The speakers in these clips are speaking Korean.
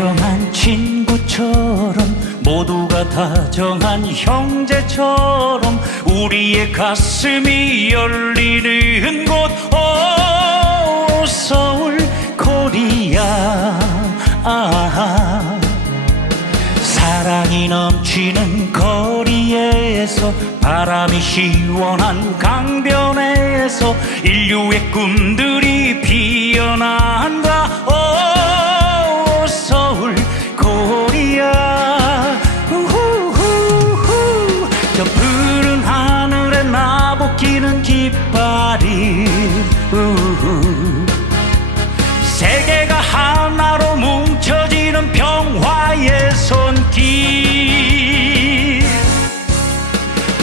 다정한 친구처럼 모두가 다정한 형제처럼 우리의 가슴이 열리는 곳 오, 서울 코리아 아하. 사랑이 넘치는 거리에서 바람이 시원한 강변에서 인류의 꿈들이 피어난다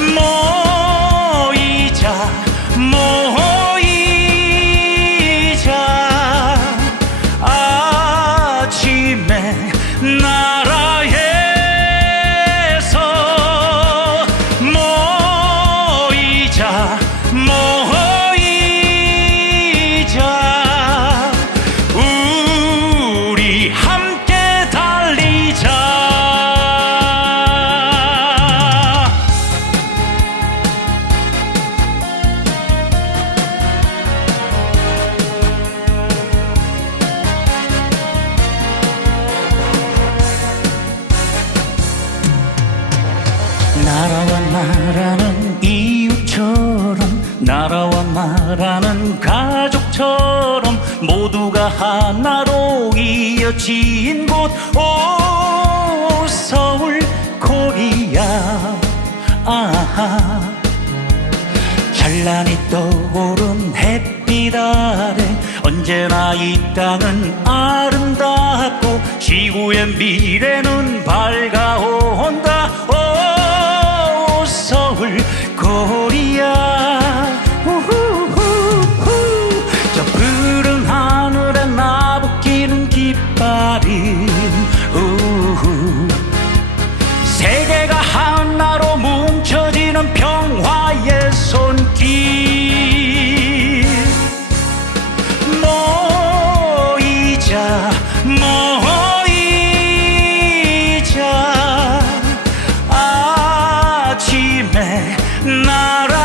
모 나라와 나라는 이웃처럼 나라와 나라는 가족처럼 모두가 하나로 이어진 곳. 오 서울 코리아. 아하. 찬란히 떠오른 햇빛 아래 언제나 이 땅은 아름답고 지구의 미래는 밝아 恋。Sarah.